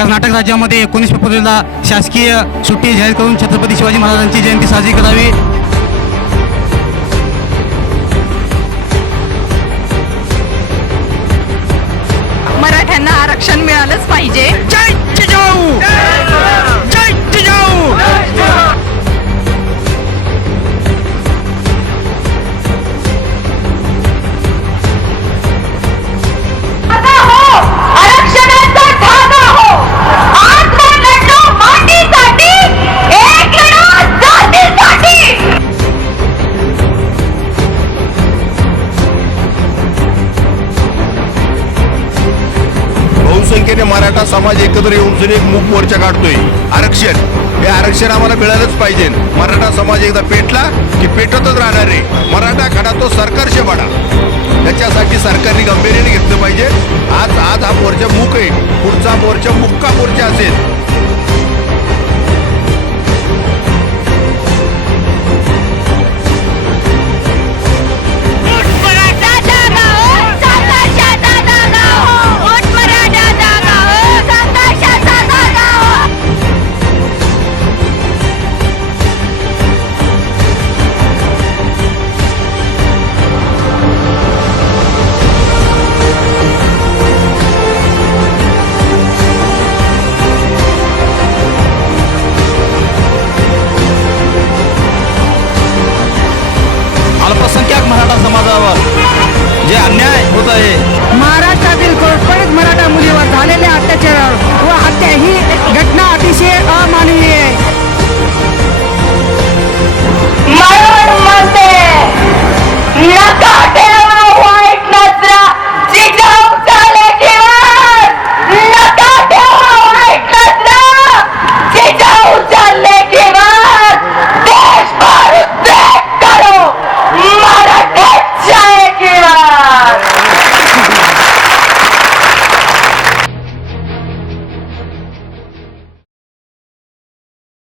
कर्नाटक राज्यामध्ये 19 फेब्रुवारीला शासकीय सुट्टी जाहीर करून छत्रपती शिवाजी महाराजांची जयंती साजरी करावी। मराठ्यांना आरक्षण मिळालंच पाहिजे। जय जिजाऊ, जय जिजाऊ। आरक्षणाचा धागा हो, आज लढलो मातीसाठी, एक लढा जातीसाठी। बहुसंख्येने मराठा समाज एकत्र येऊन एक मूक मोर्चा काढतोय। आरक्षण, हे आरक्षण आम्हाला मिळालंच पाहिजे। मराठा समाज एकदा पेटला की पेटतच राहणार आहे। मराठा खडा तो सरकारचे बडा, त्याच्यासाठी सरकारने गंभीर्याने घेतलं पाहिजे। आज हा मोर्चा मूक आहे, पुढचा मोर्चा मुक्का मोर्चा असेल।